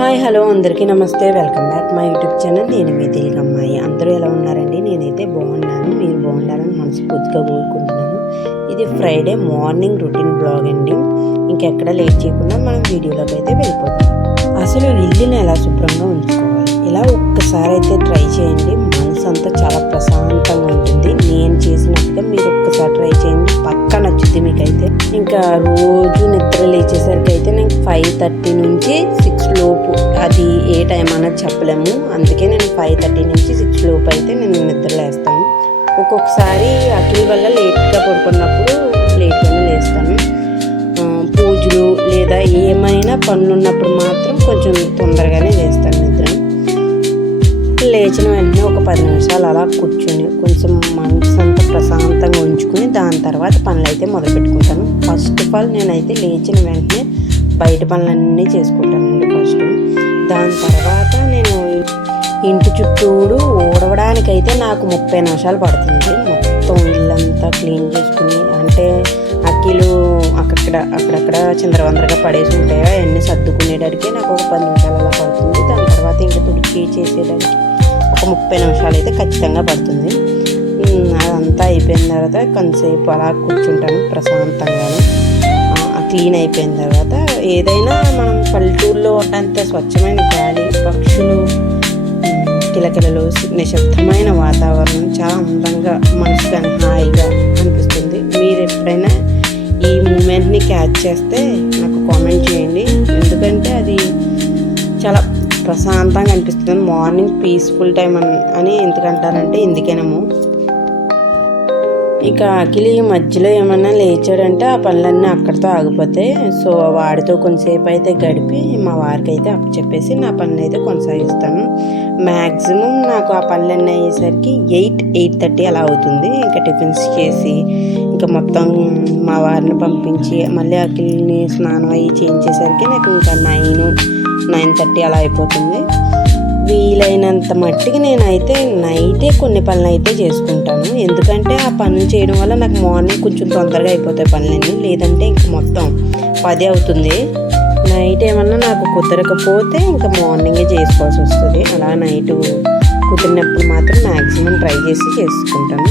Hi hello అందరికీ నమస్తే, welcome back my YouTube channel. నేను మీ తెలుగు అమ్మాయి. అందరూ ఎలా ఉన్నారండి? నేనైతే బాగున్నాను. మీరు బాగుండాలని మనస్ఫూర్తిగా కోరుకుంటున్నాను. ఇది ఫ్రైడే మార్నింగ్ రొటీన్ బ్లాగ్ అండి. ఇంకెక్కడ లేట్ చేయకుండా మనం వీడియోలోకి అయితే వెళ్ళిపోతాం. అసలు ఇల్లుని ఎలా శుభ్రంగా ఉంచుకోవాలి, ఇలా ఒక్కసారి అయితే ట్రై చేయండి. మనసు అంతా చాలా ప్రశాంతంగా ఉంటుంది. నేను చేసినట్టుగా మీరు ఒక్కసారి ట్రై చేయండి, పక్కా నచ్చుద్ది మీకైతే. ఇంకా రోజు నిద్ర లేచేసరికి అయితే నేను 5:30 నుంచి 6 లోపు, అది ఏ టైం అన్నది చెప్పలేము. అందుకే నేను 5:30 నుంచి 6 లోపు అయితే నేను నిద్ర లేస్తాను. ఒక్కొక్కసారి అఖిల్ వల్ల లేట్గా పడుకున్నప్పుడు లేట్గానే లేస్తాను. పూజలు లేదా ఏమైనా పనులు ఉన్నప్పుడు మాత్రం కొంచెం తొందరగానే లేస్తాను నిద్ర. లేచిన వెంటనే ఒక 10 నిమిషాలు అలా కూర్చుని కొంచెం మనసు అంతా ప్రశాంతంగా ఉంచుకుని దాని తర్వాత పనులు అయితే మొదలు పెట్టుకుంటాను. ఫస్ట్ ఆఫ్ ఆల్ నేనైతే లేచిన వెంటనే బయట పనులన్నీ చేసుకుంటానండి ఫస్ట్. దాని తర్వాత నేను ఇంటి చుట్టూరు ఊడవడానికైతే నాకు 30 నిమిషాలు పడుతుంది. మొత్తం ఇల్లంతా క్లీన్ చేసుకుని, అంటే అక్కిలు అక్కడక్కడ చిందరవందరగా పడేసి ఉంటాయో అవన్నీ సర్దుకునేటానికి నాకు ఒక 10 నిమిషాలు అలా పడుతుంది. దాని తర్వాత ఇంకా తుడిచి చేసేటానికి ఒక 30 నిమిషాలు అయితే ఖచ్చితంగా పడుతుంది. అదంతా అయిపోయిన తర్వాత కొంతసేపు అలా కూర్చుంటాను ప్రశాంతంగాను. క్లీన్ అయిపోయిన తర్వాత ఏదైనా మనం పల్లెటూరులో ఉన్నంత స్వచ్ఛమైన గాలి, పక్షులు కిలకిలలు, నిశ్శబ్దమైన వాతావరణం చాలా అందంగా మనసుకు హాయిగా అనిపిస్తుంది. మీరు ఎప్పుడైనా ఈ మూమెంట్ని క్యాచ్ చేస్తే నాకు కామెంట్ చేయండి. ఎందుకంటే అది చాలా ప్రశాంతంగా అనిపిస్తుంది. మార్నింగ్ పీస్ఫుల్ టైం అని ఎందుకంటారంటే ఇందుకేనేమో. ఇక అఖిలి మధ్యలో ఏమన్నా లేచాడంటే ఆ పనులన్నీ అక్కడితో ఆగిపోతాయి. సో వాడితో కొంతసేపు అయితే గడిపి మా వారికి అయితే అప్పచెప్పేసి నా పనులు అయితే కొనసాగిస్తాను. మ్యాక్సిమం నాకు ఆ పనులన్నీ అయ్యేసరికి 8-8:30 అలా అవుతుంది. ఇంకా టిఫిన్స్ చేసి ఇంకా మొత్తం మా వారిని పంపించి మళ్ళీ అఖిల్ని స్నానం అయ్యి చేయించేసరికి నాకు ఇంకా 9-9:30 అలా అయిపోతుంది. వీలైనంత మట్టికి నేనైతే నైటే కొన్ని పనులు అయితే చేసుకుంటాను. ఎందుకంటే ఆ పనులు చేయడం వల్ల నాకు మార్నింగ్ కొంచెం తొందరగా అయిపోతాయి పనులన్నీ. లేదంటే ఇంక మొత్తం 10 అవుతుంది. నైట్ ఏమన్నా నాకు కుదరకపోతే ఇంకా మార్నింగే చేసుకోవాల్సి వస్తుంది. అలా నైట్ కుదిరినప్పుడు మాత్రం మ్యాక్సిమం ట్రై చేసి చేసుకుంటాను.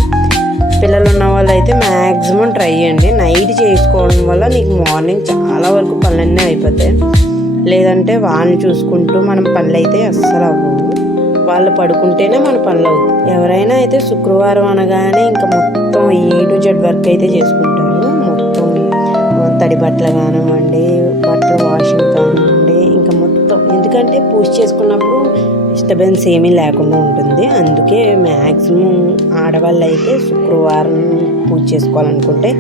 పిల్లలు ఉన్న వాళ్ళు అయితే మ్యాక్సిమం ట్రై చేయండి. నైట్ చేసుకోవడం వల్ల నీకు మార్నింగ్ చాలా వరకు పనులన్నీ అయిపోతాయి. లేదంటే వాళ్ళని చూసుకుంటూ మనం పనులు అయితే అస్సలు అవ్వవు. వాళ్ళు పడుకుంటేనే మన పనులు అవుతాయి. ఎవరైనా అయితే శుక్రవారం అనగానే ఇంకా మొత్తం A to Z వర్క్ అయితే చేసుకుంటారు. మొత్తం తడి బట్టలు కానివ్వండి, బట్టలు వాషింగ్ కానివ్వండి, ఇంకా మొత్తం. ఎందుకంటే పూజ చేసుకున్నప్పుడు డిస్టర్బెన్స్ ఏమీ లేకుండా ఉంటుంది. అందుకే మ్యాక్సిమం ఆడవాళ్ళు అయితే శుక్రవారం పూజ చేసుకోవాలనుకుంటే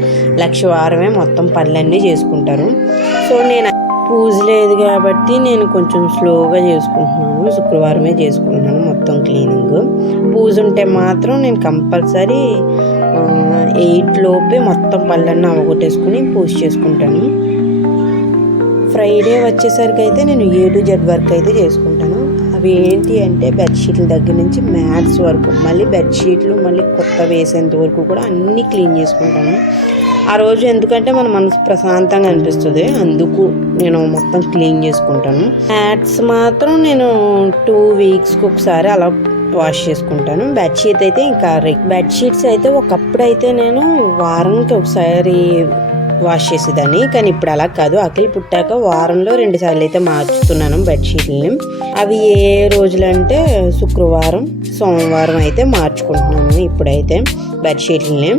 లక్షవారమే మొత్తం పనులన్నీ చేసుకుంటారు. సో నేను పూజ లేదు కాబట్టి నేను కొంచెం స్లోగా చేసుకుంటున్నాను. శుక్రవారమే చేసుకుంటున్నాను మొత్తం క్లీనింగ్. పూజ ఉంటే మాత్రం నేను కంపల్సరీ 8 లోపే మొత్తం పళ్ళన్నీ అవగొట్టేసుకుని పూజ చేసుకుంటాను. ఫ్రైడే వచ్చేసరికి అయితే నేను A to Z వర్క్ అయితే చేసుకుంటాను. అవి ఏంటి అంటే బెడ్షీట్ల దగ్గర నుంచి మ్యాట్స్ వరకు, మళ్ళీ బెడ్షీట్లు మళ్ళీ కొత్త వేసేంత వరకు కూడా అన్నీ క్లీన్ చేసుకుంటాను. ఆ రోజు ఎందుకంటే మన మనసు ప్రశాంతంగా అనిపిస్తుంది, అందుకు నేను మొత్తం క్లీన్ చేసుకుంటాను. మ్యాట్స్ మాత్రం నేను 2 వీక్స్కి ఒకసారి అలా వాష్ చేసుకుంటాను. బెడ్షీట్ అయితే ఇంకా బెడ్షీట్స్ అయితే ఒకప్పుడు అయితే నేను వారానికి ఒకసారి వాష్ చేసేదాన్ని. కానీ ఇప్పుడు అలా కాదు. అఖిల్ పుట్టాక వారంలో 2 సార్లు అయితే మార్చుతున్నాను బెడ్షీట్లని. అవి ఏ రోజులంటే శుక్రవారం, సోమవారం అయితే మార్చుకుంటున్నాను ఇప్పుడైతే బెడ్షీట్లని.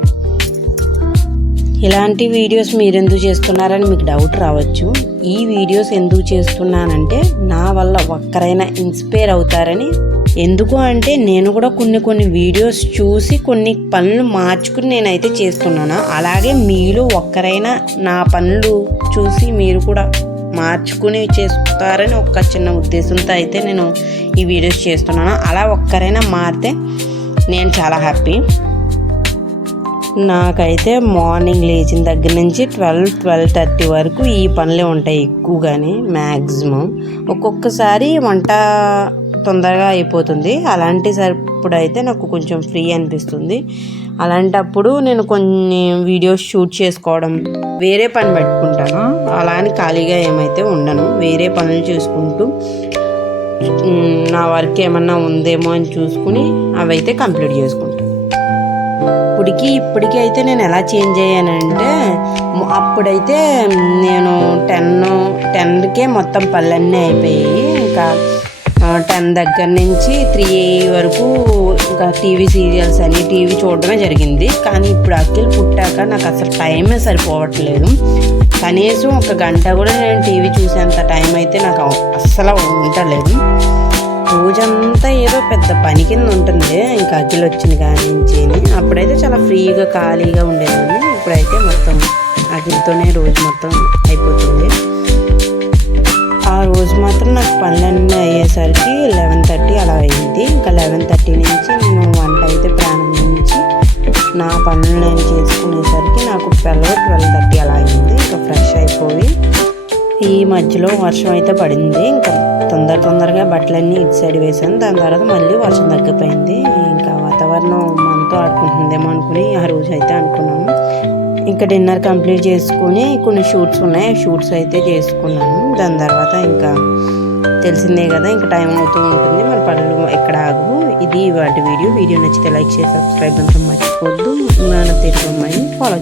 ఇలాంటి వీడియోస్ మీరు ఎందుకు చేస్తున్నారని మీకు డౌట్ రావచ్చు. ఈ వీడియోస్ ఎందుకు చేస్తున్నానంటే నా వల్ల ఒక్కరైనా ఇన్స్పైర్ అవుతారని. ఎందుకు అంటే నేను కూడా కొన్ని వీడియోస్ చూసి కొన్ని పనులు మార్చుకుని నేనైతే చేస్తున్నాను. అలాగే మీలో ఒక్కరైనా నా పనులు చూసి మీరు కూడా మార్చుకుని చేస్తారని ఒక చిన్న ఉద్దేశంతో అయితే నేను ఈ వీడియోస్ చేస్తున్నాను. అలా ఒక్కరైనా మారితే నేను చాలా హ్యాపీ. నాకైతే మార్నింగ్ లేచిన దగ్గర నుంచి 12-12:30 వరకు ఈ పనులే ఉంటాయి ఎక్కువగానే మ్యాక్సిమం. ఒక్కొక్కసారి వంట తొందరగా అయిపోతుంది. అలాంటిప్పుడు అయితే నాకు కొంచెం ఫ్రీ అనిపిస్తుంది. అలాంటప్పుడు నేను కొన్ని వీడియోస్ షూట్ చేసుకోవడం, వేరే పని పెట్టుకుంటాను. అలా అని ఖాళీగా ఏమైతే ఉండను. వేరే పనులు చేసుకుంటూ నా వర్క్ ఏమన్నా ఉందేమో అని చూసుకుని అవి అయితే కంప్లీట్ చేసుకుంటాను. ఇప్పటికీ అయితే నేను ఎలా చేంజ్ అయ్యానంటే, అప్పుడైతే నేను 10కే మొత్తం పనులన్నీ అయిపోయాయి. ఇంకా 10 దగ్గర నుంచి 3 వరకు ఇంకా టీవీ సీరియల్స్ అని టీవీ చూడడమే జరిగింది. కానీ ఇప్పుడు అఖిల్ పుట్టాక నాకు అసలు టైమే సరిపోవట్లేదు. కనీసం 1 గంట కూడా నేను టీవీ చూసేంత టైం అయితే నాకు అస్సలు ఉండలేదు. రోజంతా ఏదో పెద్ద పని కింద ఉంటుంది ఇంకా అఖిల్ వచ్చిన కాడి నుంచి. అప్పుడైతే చాలా ఫ్రీగా ఖాళీగా ఉండేదాన్ని. ఇప్పుడైతే మొత్తం అఖిల్తోనే రోజు మొత్తం అయిపోతుంది. ఆ రోజు మాత్రం నాకు పనులన్నీ అయ్యేసరికి 11:30 అలా అయింది. ఇంకా 11:30 నుంచి నేను వంట అయితే ప్రారంభించి నా పనులు నేను చేసుకునేసరికి నాకు 12:30 అలా అయింది. ఇంకా ఫ్రెష్ అయిపోయి ఈ మధ్యలో వర్షం అయితే పడింది. ఇంకా తొందరగా బట్టలన్నీ ఇటు సైడ్ వేసాను. దాని తర్వాత మళ్ళీ వర్షం తగ్గిపోయింది. ఇంకా వాతావరణం మనతో ఆడుకుంటుందేమో అనుకుని ఆ రోజు అయితే అనుకున్నాము. ఇంకా డిన్నర్ కంప్లీట్ చేసుకుని కొన్ని షూట్స్ ఉన్నాయి, షూట్స్ అయితే చేసుకున్నాను. దాని తర్వాత ఇంకా తెలిసిందే కదా, ఇంకా టైం అవుతూ ఉంటుంది, మన పనులు ఎక్కడ ఆగు. ఇది వాటి వీడియో నచ్చితే లైక్ చేసి సబ్స్క్రైబ్ అంతా మర్చిపోద్దు. మన తెలుగు అమ్మాయిని ఫాలో